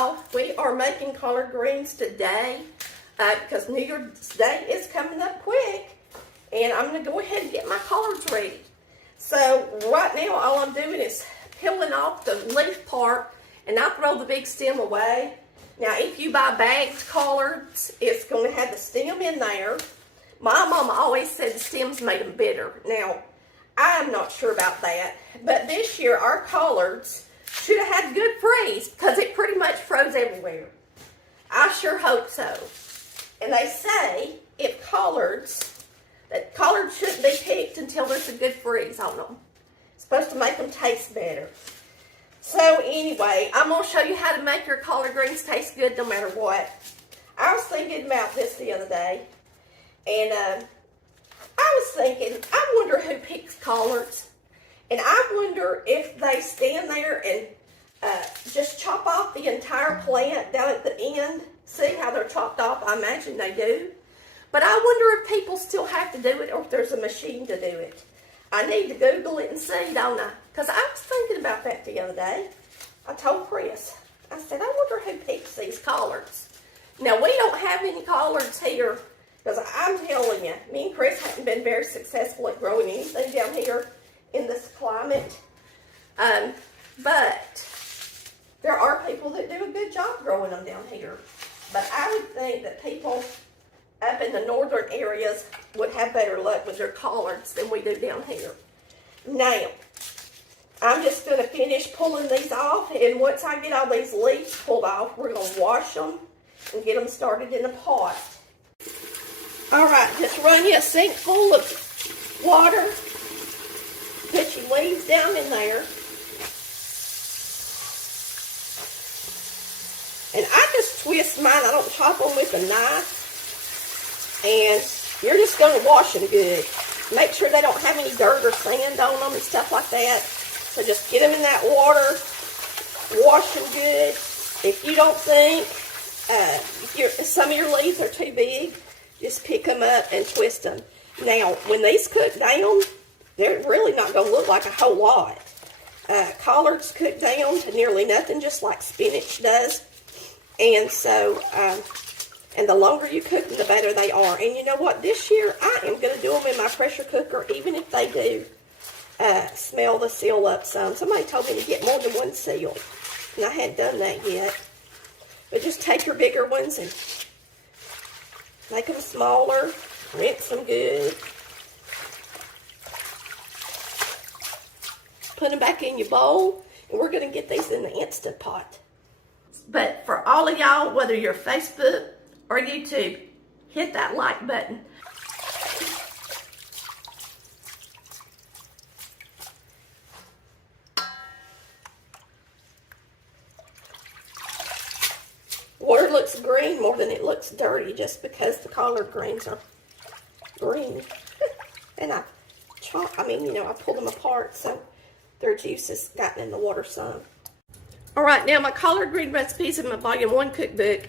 y'all. We are making collard greens today because New Year's Day is coming up quick. And I'm going to go ahead and get my collards ready. So right now all I'm doing is peeling off the leaf part, and I throw the big stem away. Now if you buy bagged collards, it's going to have the stem in there. My mama always said the stems made them bitter. Now, I'm not sure about that, but this year our collards should have had good freeze because it pretty much froze everywhere. I sure hope so. And they say if collards shouldn't be picked until there's a good freeze on them. It's supposed to make them taste better. So anyway, I'm going to show you how to make your collard greens taste good no matter what. I was thinking about this the other day, and I was thinking, I wonder who picks collards. And I wonder if they stand there and just chop off the entire plant down at the end. See how they're chopped off? I imagine they do. But I wonder if people still have to do it or if there's a machine to do it. I need to Google it and see, don't I? Because I was thinking about that the other day. I told Chris, I said, I wonder who picks these collards. Now, we don't have any collards here because I'm telling you, me and Chris haven't been very successful at growing anything down here in this climate. But there are people that do a good job growing them down here. But I would think that people up in the northern areas would have better luck with their collards than we do down here. Now, I'm just going to finish pulling these off, and once I get all these leaves pulled off, we're going to wash them and get them started in a pot. Alright, just run you a sink full of water, put your leaves down in there, and I just twist mine. I don't chop them with a knife. And you're just going to wash them good. Make sure they don't have any dirt or sand on them and stuff like that. So just get them in that water, wash them good. If you don't think some of your leaves are too big, just pick them up and twist them. Now, when these cook down, they're really not going to look like a whole lot. Collards cook down to nearly nothing, just like spinach does. And so, and the longer you cook them, the better they are. And you know what? This year, I am going to do them in my pressure cooker, even if they do smell the seal up some. Somebody told me to get more than one seal, and I hadn't done that yet. But just take your bigger ones and make them smaller, rinse them good. Put them back in your bowl, and we're going to get these in the Instant Pot. But for all of y'all, whether you're Facebook or YouTube, hit that like button. Water looks green more than it looks dirty just because the collard greens are green. And I pulled them apart so their juice has gotten in the water some. Alright, now my collard green recipes in my Volume 1 cookbook.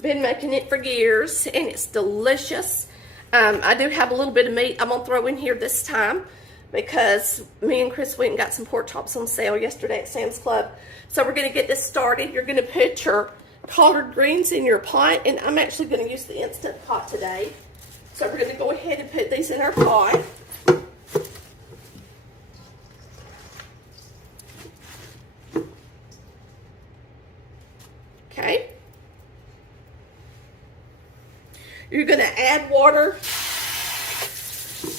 Been making it for years, and it's delicious. I do have a little bit of meat I'm going to throw in here this time because me and Chris went and got some pork chops on sale yesterday at Sam's Club. So we're going to get this started. You're going to put your collard greens in your pot, and I'm actually going to use the Instant Pot today. So we're going to go ahead and put these in our pot. Okay. You're going to add water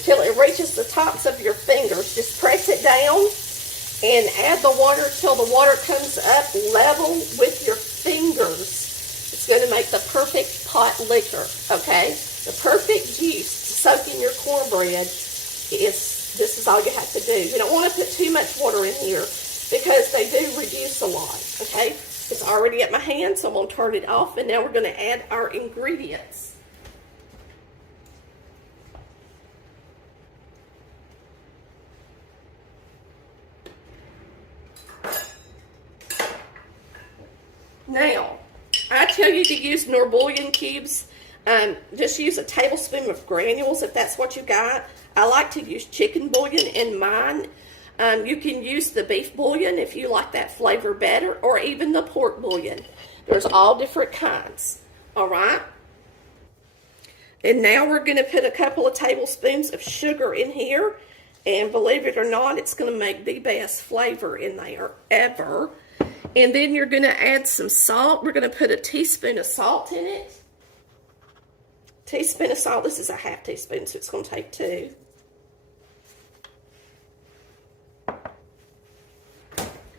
till it reaches the tops of your fingers. Just press it down and add the water till the water comes up level with your fingers. It's going to make the perfect pot liquor, okay? The perfect juice to soak in your cornbread this is all you have to do. You don't want to put too much water in here because they do reduce a lot, okay? It's already at my hand, so I'm going to turn it off, and now we're going to add our ingredients. Now, I tell you to use KNORR bouillon cubes. Just use a tablespoon of granules if that's what you got. I like to use chicken bouillon in mine. You can use the beef bouillon if you like that flavor better, or even the pork bouillon. There's all different kinds. All right. And now we're going to put a couple of tablespoons of sugar in here. And believe it or not, it's going to make the best flavor in there ever. And then you're going to add some salt. We're going to put a teaspoon of salt in it. Teaspoon of salt. This is a half teaspoon, so it's going to take 2.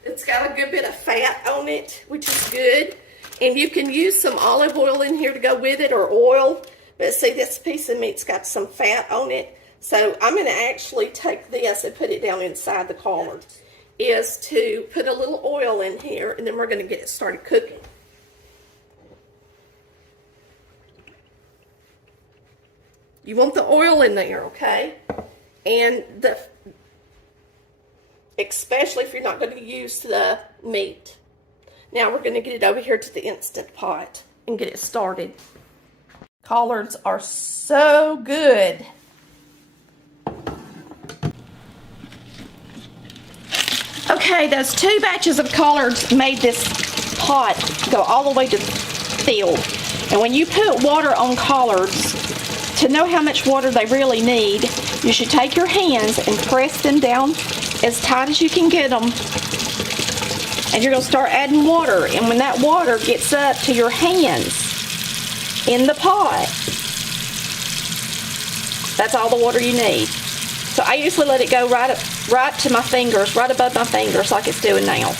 It's got a good bit of fat on it, which is good. And you can use some olive oil in here to go with it, or oil. But see, this piece of meat's got some fat on it. So I'm going to actually take this and put it down inside the collard. Is to put a little oil in here, and then we're going to get it started cooking. You want the oil in there, okay? And especially if you're not going to use the meat. Now we're going to get it over here to the Instant Pot and get it started. Collards are so good. Okay, those 2 batches of collards made this pot go all the way to fill. And when you put water on collards, to know how much water they really need, you should take your hands and press them down as tight as you can get them. And you're going to start adding water. And when that water gets up to your hands in the pot, that's all the water you need. So I usually let it go right to my fingers, right above my fingers like it's doing now.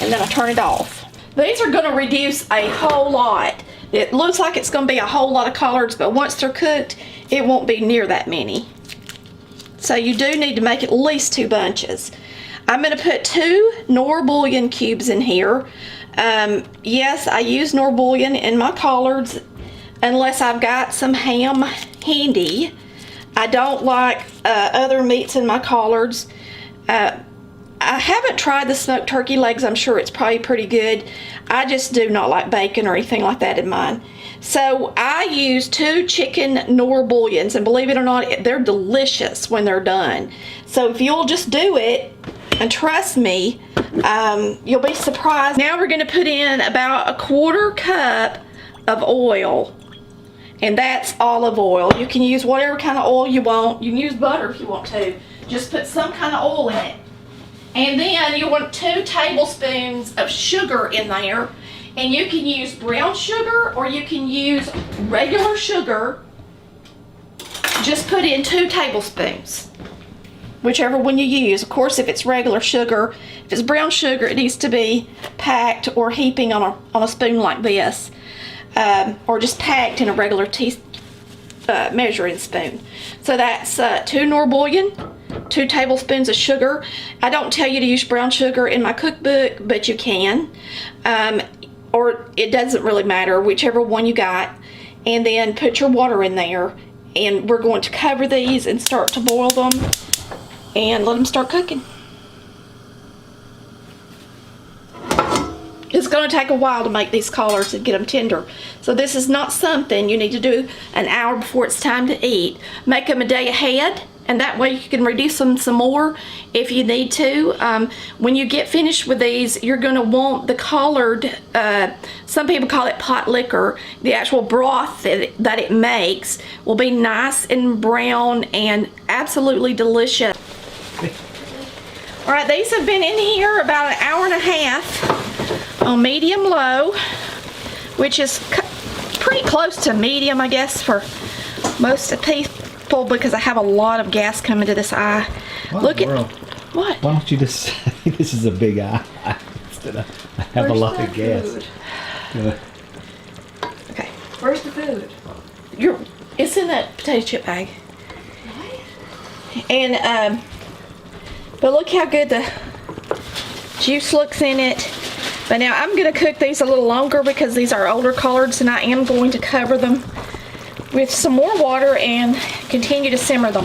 And then I turn it off. These are going to reduce a whole lot. It looks like it's going to be a whole lot of collards, but once they're cooked, it won't be near that many. So you do need to make at least 2 bunches. I'm going to put 2 KNORR bouillon cubes in here. Yes, I use KNORR bouillon in my collards unless I've got some ham handy. I don't like other meats in my collards. I haven't tried the smoked turkey legs. I'm sure it's probably pretty good. I just do not like bacon or anything like that in mine. So I use 2 chicken KNORR bouillons, and believe it or not, they're delicious when they're done. So if you'll just do it, and trust me, you'll be surprised. Now we're going to put in about 1/4 cup of oil. And that's olive oil. You can use whatever kind of oil you want. You can use butter if you want to. Just put some kind of oil in it. And then you want 2 tablespoons of sugar in there. And you can use brown sugar or you can use regular sugar. Just put in 2 tablespoons. Whichever one you use. Of course, if it's regular sugar, if it's brown sugar, it needs to be packed or heaping on a spoon like this. Or just packed in a regular measuring spoon. So that's 2 KNORR bouillon, 2 tablespoons of sugar. I don't tell you to use brown sugar in my cookbook, but you can. Or it doesn't really matter, whichever one you got. And then put your water in there. And we're going to cover these and start to boil them and let them start cooking. It's going to take a while to make these collards and get them tender. So this is not something you need to do an hour before it's time to eat. Make them a day ahead, and that way you can reduce them some more if you need to. When you get finished with these, you're going to want the collard, some people call it pot liquor. The actual broth that it makes will be nice and brown and absolutely delicious. All right, these have been in here about 1.5 hours. On medium low, which is pretty close to medium, I guess, for most of people, because I have a lot of gas coming to this eye. What Look at what? Why don't you just say this is a big eye instead of I have a lot of gas? Yeah. Okay, where's the food? It's in that potato chip bag. And but look how good the juice looks in it. But now I'm going to cook these a little longer because these are older collards, and I am going to cover them with some more water and continue to simmer them.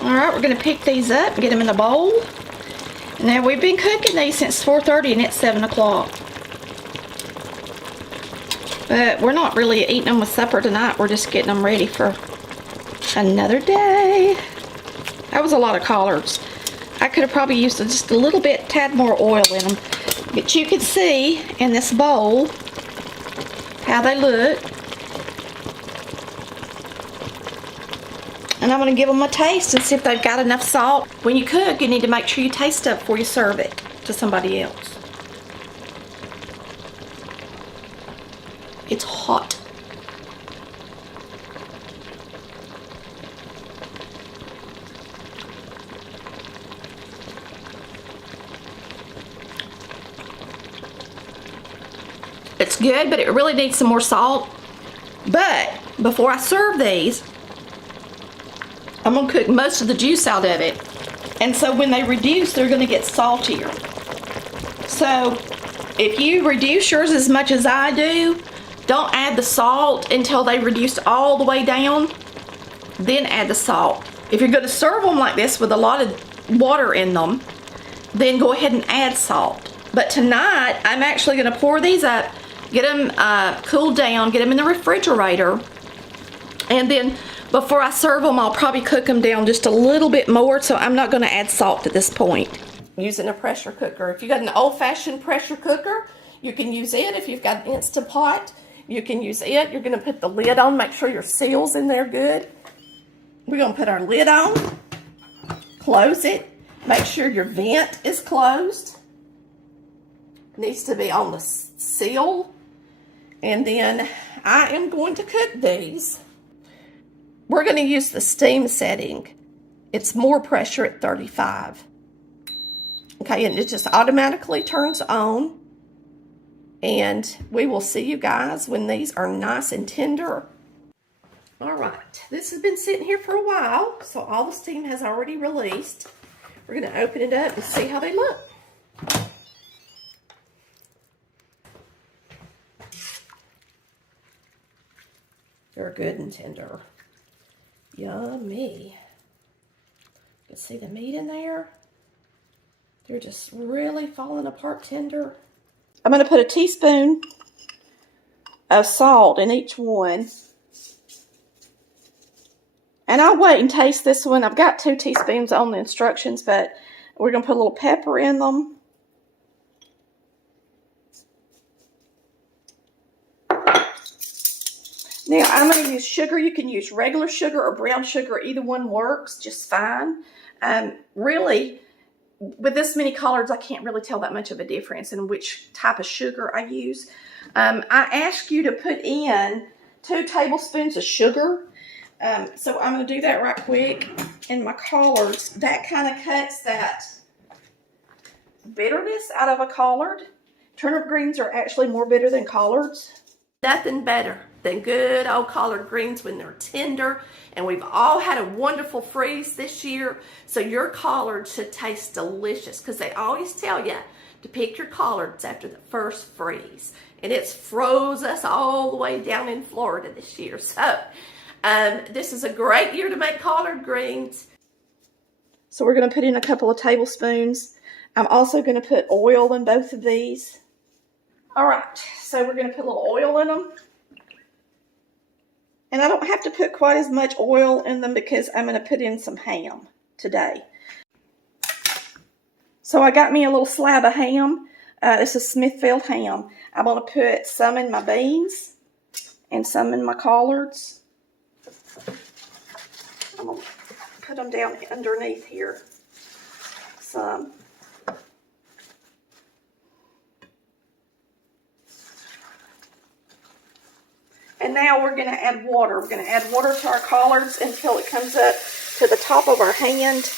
Alright, we're going to pick these up and get them in the bowl. And now we've been cooking these since 4:30 and it's 7 o'clock. But we're not really eating them with supper tonight. We're just getting them ready for another day. That was a lot of collards. I could have probably used just a little bit, tad more oil in them. But you can see in this bowl how they look. And I'm going to give them a taste and see if they've got enough salt. When you cook, you need to make sure you taste it before you serve it to somebody else. It's hot. It's good, but it really needs some more salt. But before I serve these, I'm gonna cook most of the juice out of it. And so when they reduce, they're gonna get saltier. So if you reduce yours as much as I do, don't add the salt until they reduce all the way down, then add the salt. If you're gonna serve them like this with a lot of water in them, then go ahead and add salt. But tonight, I'm actually gonna pour these up, get them cooled down, get them in the refrigerator, and then before I serve them, I'll probably cook them down just a little bit more, so I'm not gonna add salt at this point. Using a pressure cooker. If you got an old-fashioned pressure cooker, you can use it. If you've got an Instant Pot, you can use it. You're gonna put the lid on, make sure your seal's in there good. We're gonna put our lid on, close it, make sure your vent is closed. Needs to be on the seal. And then I am going to cook these. We're going to use the steam setting. It's more pressure at 35. Okay, and it just automatically turns on. And we will see you guys when these are nice and tender. All right, this has been sitting here for a while, so all the steam has already released. We're going to open it up and see how they look. They're good and tender. Yummy. You can see the meat in there. They're just really falling apart tender. I'm going to put a teaspoon of salt in each one. And I'll wait and taste this one. I've got 2 teaspoons on the instructions, but we're going to put a little pepper in them. Now, I'm going to use sugar. You can use regular sugar or brown sugar. Either one works just fine. Really, with this many collards, I can't really tell that much of a difference in which type of sugar I use. I ask you to put in 2 tablespoons of sugar. So I'm going to do that right quick. In my collards, that kind of cuts that bitterness out of a collard. Turnip greens are actually more bitter than collards. Nothing better than good old collard greens when they're tender, and we've all had a wonderful freeze this year, so your collards should taste delicious, because they always tell you to pick your collards after the first freeze, and it's froze us all the way down in Florida this year. So this is a great year to make collard greens. So we're going to put in a couple of tablespoons. I'm also going to put oil in both of these. All right, so we're going to put a little oil in them. And I don't have to put quite as much oil in them because I'm going to put in some ham today. So I got me a little slab of ham. This is Smithfield ham. I'm going to put some in my beans and some in my collards. I'm going to put them down underneath here. Some. And now we're going to add water. We're going to add water to our collards until it comes up to the top of our hand.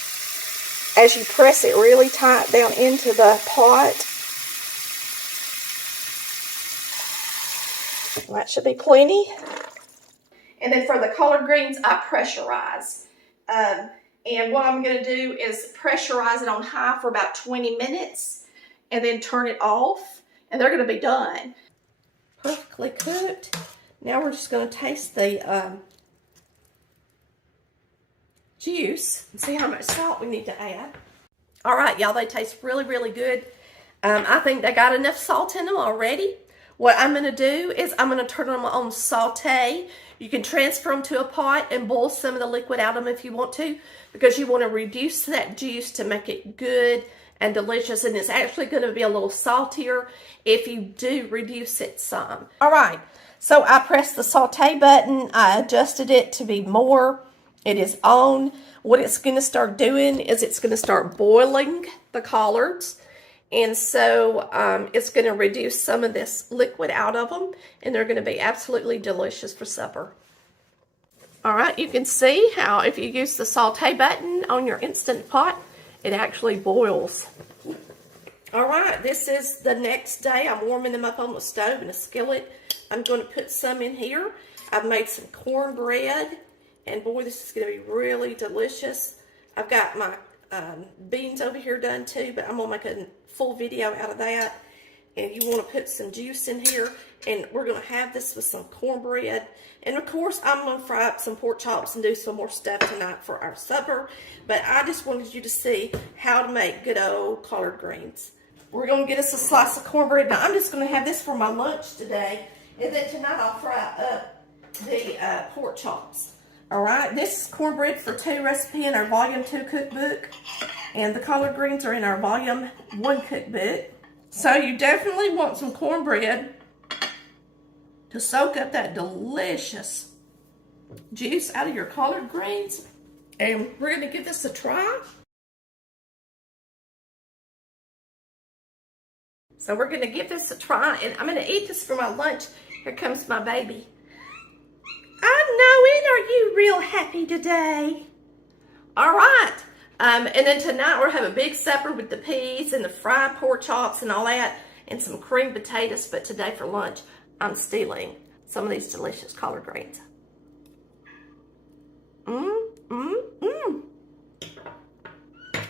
As you press it really tight down into the pot. That should be plenty. And then for the collard greens, I pressurize. And what I'm going to do is pressurize it on high for about 20 minutes. And then turn it off. And they're going to be done. Perfectly cooked. Now we're just going to taste the juice and see how much salt we need to add. All right, y'all, they taste really, really good. I think they got enough salt in them already. What I'm going to do is I'm going to turn them on saute. You can transfer them to a pot and boil some of the liquid out of them if you want to, because you want to reduce that juice to make it good and delicious. And it's actually going to be a little saltier if you do reduce it some. All right, so I pressed the saute button. I adjusted it to be more. It is on. What it's going to start doing is it's going to start boiling the collards. And so it's going to reduce some of this liquid out of them, and they're going to be absolutely delicious for supper. All right, you can see how if you use the saute button on your Instant Pot, it actually boils. All right, this is the next day. I'm warming them up on the stove in a skillet. I'm going to put some in here. I've made some cornbread, and boy, this is going to be really delicious. I've got my beans over here done too, but I'm going to make a full video out of that. And you want to put some juice in here, and we're going to have this with some cornbread. And of course, I'm going to fry up some pork chops and do some more stuff tonight for our supper. But I just wanted you to see how to make good old collard greens. We're going to get us a slice of cornbread. Now, I'm just going to have this for my lunch today. And then tonight, I'll fry up the pork chops. All right, this is Cornbread for 2 recipe in our Volume 2 cookbook. And the collard greens are in our Volume 1 cookbook. So you definitely want some cornbread to soak up that delicious juice out of your collard greens. And we're going to give this a try. So we're going to give this a try, and I'm going to eat this for my lunch. Here comes my baby. I know it. Are you real happy today? All right. And then tonight we'll have a big supper with the peas and the fried pork chops and all that, and some creamed potatoes. But today for lunch, I'm stealing some of these delicious collard greens.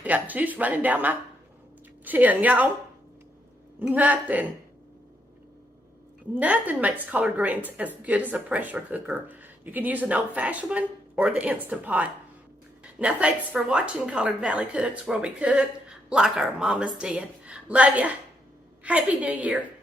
Got juice running down my chin, y'all. Nothing makes collard greens as good as a pressure cooker. You can use an old-fashioned one or the Instant Pot. Now, thanks for watching Collard Valley Cooks, where we cook like our mamas did. Love ya. Happy New Year.